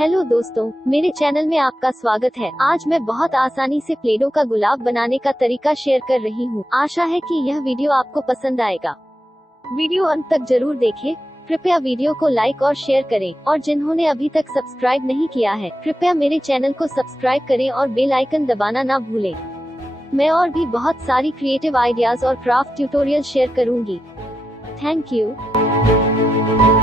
Hello दोस्तों, मेरे channel में आपका स्वागत है। आज मैं बहुत आसानी से प्ले डो का गुलाब बनाने का तरीका शेयर कर रही हूँ। आशा है कि यह वीडियो आपको पसंद आएगा। वीडियो अंत तक जरूर देखें। कृपया वीडियो को लाइक और शेयर करें और जिन्होंने अभी तक सब्सक्राइब नहीं किया है, कृपया मेरे चैनल को सब्सक्राइब करें और बेल आइकन दबाना ना भूलें। मैं और भी बहुत सारी क्रिएटिव आइडियाज और क्राफ्ट ट्यूटोरियल शेयर करूंगी। Thank you.